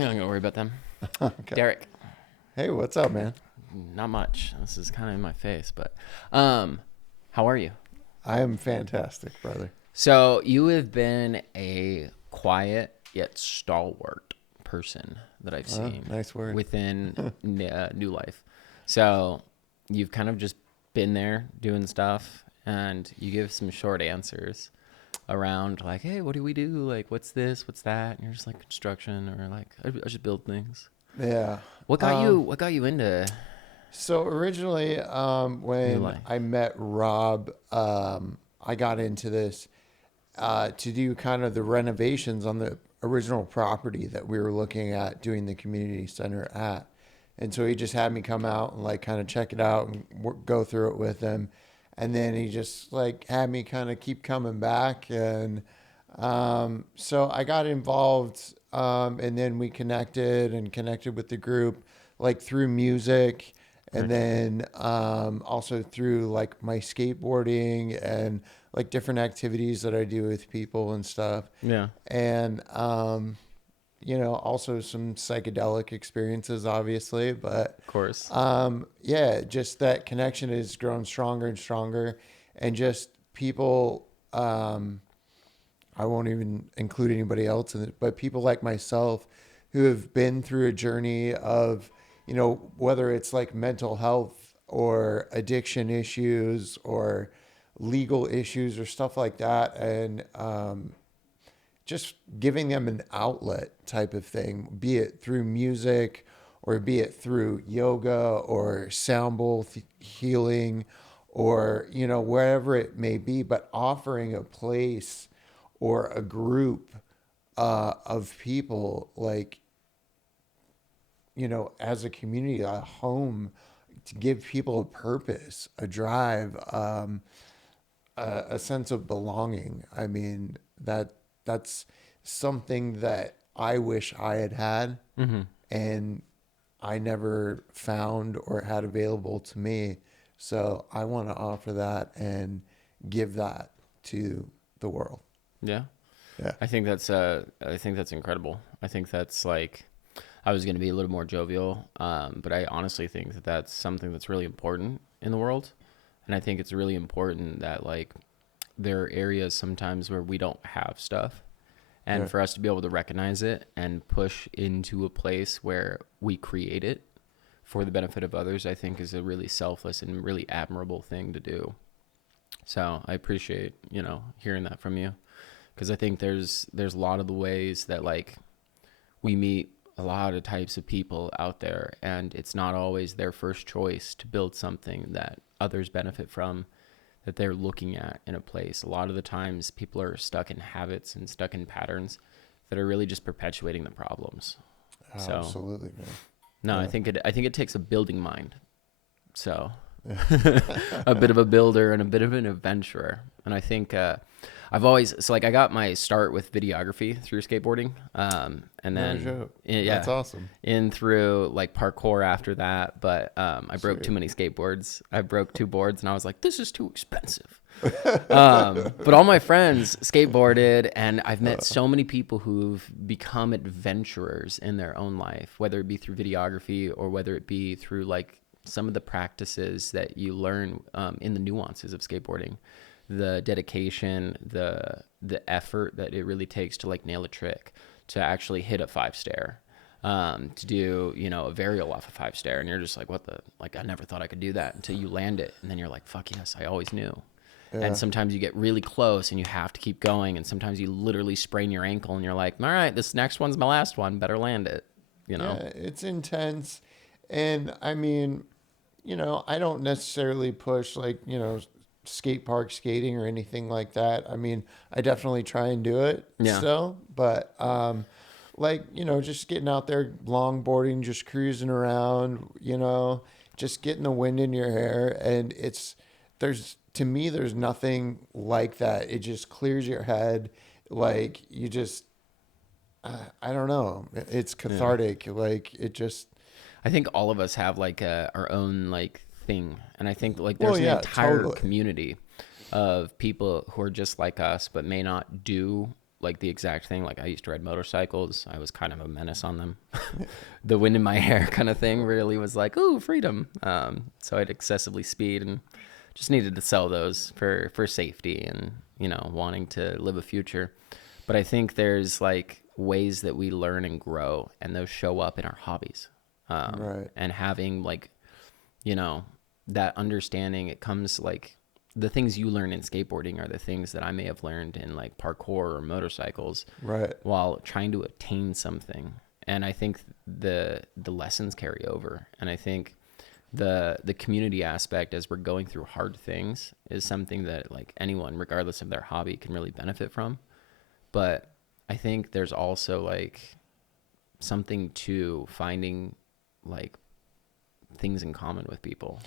I'm not gonna worry about them. Okay. Derek, Hey, what's up, man? not much. This is kind of in my face, but how are you? I am fantastic, brother. So you have been a quiet yet stalwart person that I've seen Nice word. within New Life. So you've kind of just been there doing stuff, and you give some short answers around like, "Hey, what do we do? Like, what's this? What's that?" And you're just like construction, or like, I just build things." Yeah. What got you? What got you into So originally, New when Life? I met Rob, I got into this to do kind of the renovations on the original property that we were looking at doing the community center at. And so he just had me come out and like kind of check it out and go through it with him. And then he just like had me kind of keep coming back. And so I got involved, and then we connected with the group like through music, and Very cool. then also through like my skateboarding and like different activities that I do with people and stuff. Yeah, And also some psychedelic experiences, obviously, but of course. yeah, just that connection has grown stronger and stronger, and just people. I won't even include anybody else in it, but people like myself who have been through a journey of, whether it's like mental health or addiction issues or legal issues or stuff like that. And just giving them an outlet type of thing, be it through music or be it through yoga or sound bowl healing or, wherever it may be, but offering a place or a group of people, like, as a community, a home to give people a purpose, a drive, a sense of belonging. I mean, that's something that I wish I had had, Mm-hmm. and I never found or had available to me. So I want to offer that and give that to the world. Yeah, Yeah. I think that's incredible. I think that's like, I was going to be a little more jovial, but I honestly think that that's something that's really important in the world, and I think it's really important that like there are areas sometimes where we don't have stuff, and Yeah. for us to be able to recognize it and push into a place where we create it for the benefit of others, I think is a really selfless and really admirable thing to do. So I appreciate, hearing that from you, because I think there's a lot of the ways that like we meet a lot of types of people out there, and it's not always their first choice to build something that others benefit from, that they're looking at in a place. A lot of the times people are stuck in habits and stuck in patterns that are really just perpetuating the problems. So Absolutely, man. no, Yeah. I think it takes a building mind. So Yeah. a bit of a builder and a bit of an adventurer. And I think I've always, so like I got my start with videography through skateboarding, and No then joke. yeah, That's awesome. in through like parkour after that. But I broke too Sweet. many skateboards. I broke two boards, and I was like, this is too expensive. But all my friends skateboarded, and I've met so many people who've become adventurers in their own life, whether it be through videography or whether it be through like some of the practices that you learn in the nuances of skateboarding, the dedication, the effort that it really takes to like nail a trick, to actually hit a 5-stair, to do a varial off a 5-stair, and you're just like, what the, like, I never thought I could do that until you land it, and then you're like, fuck yes, I always knew. And Yeah. sometimes you get really close and you have to keep going, and sometimes you literally sprain your ankle and you're like, all right, this next one's my last one, better land it, Yeah, it's intense. And I mean, I don't necessarily push like, skate park skating or anything like that. I mean, I definitely try and do it Yeah. still, but like, just getting out there longboarding, just cruising around, just getting the wind in your hair, and to me there's nothing like that. It just clears your head, like you just I don't know. It's Yeah. cathartic. Like it just. I think all of us have like our own like thing, and I think like Well, there's an yeah, entire totally. community of people who are just like us but may not do like the exact thing. Like I used to ride motorcycles. I was kind of a menace on them. The wind in my hair kind of thing really was like, ooh, freedom. So I'd excessively speed and just needed to sell those for safety and, you know, wanting to live a future. But I think there's like ways that we learn and grow, and those show up in our hobbies. Right. And having like, you know, that understanding, it comes like the things you learn in skateboarding are the things that I may have learned in like parkour or motorcycles, Right. while trying to attain something. And I think the lessons carry over. And I think the community aspect as we're going through hard things is something that like anyone, regardless of their hobby, can really benefit from. But I think there's also like something to finding like things in common with people.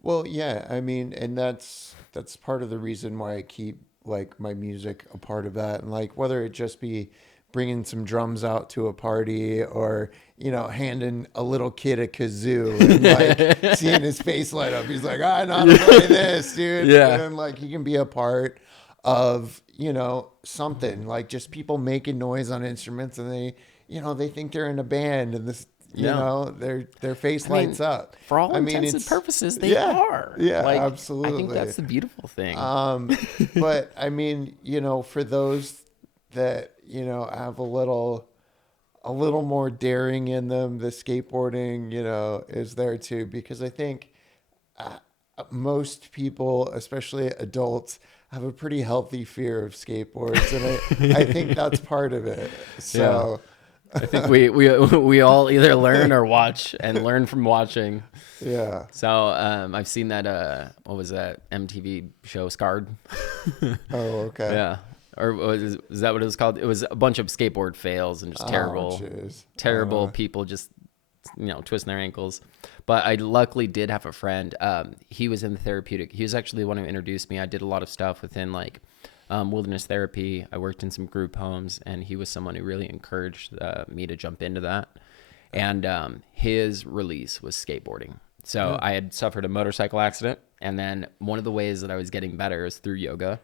Well, yeah, I mean, and that's part of the reason why I keep like my music a part of that, and like whether it just be bringing some drums out to a party or, you know, handing a little kid a kazoo and like seeing his face light up. He's like, I know how to play this, dude. Yeah. And like he can be a part of, you know, something like just people making noise on instruments, and they, you know, they think they're in a band, and this, you Yeah. know, their face lights up. For all I mean, intents and it's- purposes, they yeah, are. yeah, like, absolutely. I think that's the beautiful thing. But I mean, you know, for those that, you know, have a little more daring in them, the skateboarding, you know, is there too, because I think most people, especially adults, have a pretty healthy fear of skateboards, and I think that's part of it. So I think we all either learn or watch, and learn from watching. yeah. So I've seen that what was that MTV show, Scarred? Oh, okay. Yeah. Or is that what it was called? It was a bunch of skateboard fails and just Oh, terrible people just, you know, twisting their ankles. But I luckily did have a friend. He was in the therapeutic. He was actually the one who introduced me. I did a lot of stuff within like wilderness therapy. I worked in some group homes, and he was someone who really encouraged me to jump into that. And his release was skateboarding. So Yeah. I had suffered a motorcycle accident, and then one of the ways that I was getting better is through yoga.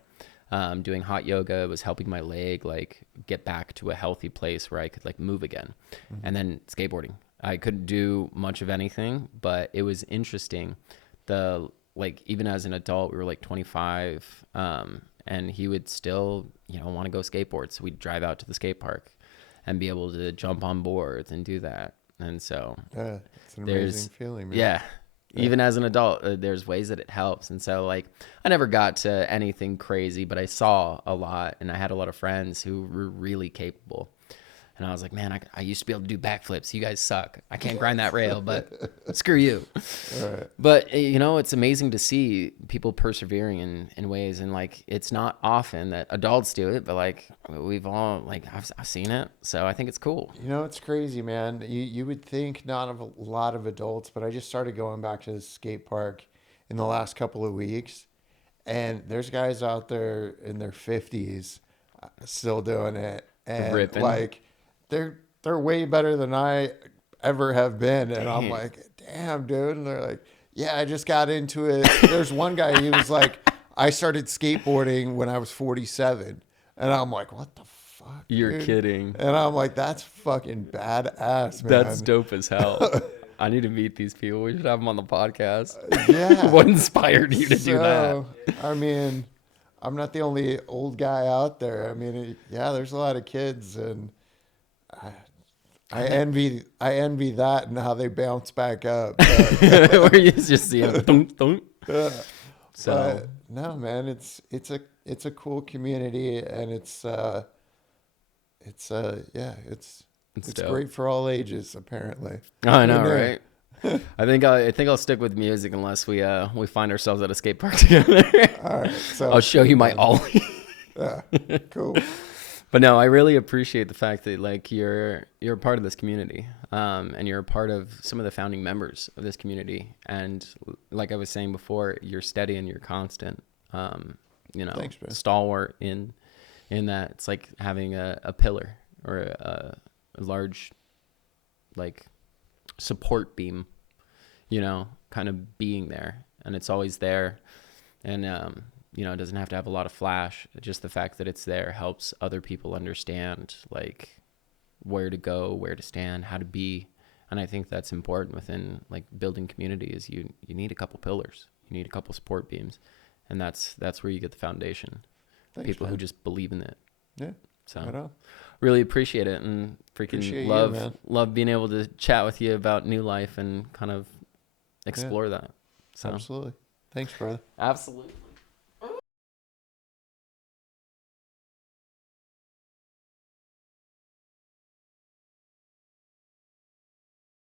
Doing hot yoga was helping my leg like get back to a healthy place where I could like move again. And then skateboarding. I couldn't do much of anything, but it was interesting. Like even as an adult, we were like 25, and he would still, you know, want to go skateboard. So we'd drive out to the skate park and be able to jump on boards and do that. And so Yeah, it's an there's amazing feeling, man. yeah. Even as an adult, there's ways that it helps. And so like I never got to anything crazy, but I saw a lot, and I had a lot of friends who were really capable. And I was like, man, I used to be able to do backflips. You guys suck. I can't grind that rail, but screw you. All right. But, you know, it's amazing to see people persevering in ways. And, like, it's not often that adults do it, but, like, we've all, like, I've seen it. So I think it's cool. You know, it's crazy, man. You would think not of a lot of adults, but I just started going back to the skate park in the last couple of weeks. And there's guys out there in their 50s still doing it. And, Ripping. like, they're way better than I ever have been. And I'm Dang. like, damn, dude. And they're like, yeah, I just got into it. There's one guy, he was like, I started skateboarding when I was 47. And I'm like, what the fuck? You're dude? kidding. And I'm like, that's fucking badass, man. That's dope as hell. I need to meet these people. We should have them on the podcast. Yeah. What inspired you to do that? I mean, I'm not the only old guy out there. I mean, yeah, there's a lot of kids, and I envy that and how they bounce back up. But, Where you just see them. Thunk, thunk. So but no, man, it's a cool community, and it's dope. dope. Great for all ages, apparently. I know, Who knew? right? I think I'll stick with music unless we find ourselves at a skate park together. All right, so I'll show you my ollie. yeah, cool. But no, I really appreciate the fact that like you're a part of this community, and you're a part of some of the founding members of this community. And like I was saying before, you're steady and you're constant. You know, Thanks, man. stalwart in that. It's like having a pillar or a large like support beam, you know, kind of being there, and it's always there. And you know, it doesn't have to have a lot of flash. Just the fact that it's there helps other people understand like where to go, where to stand, how to be. And I think that's important within like building community is you need a couple pillars. You need a couple support beams. And that's where you get the foundation. Thanks, People man. who just believe in it. Yeah. So Right on. really appreciate it, and freaking Appreciate love you, man. love being able to chat with you about new life and kind of explore that. So Absolutely. Thanks, brother. absolutely.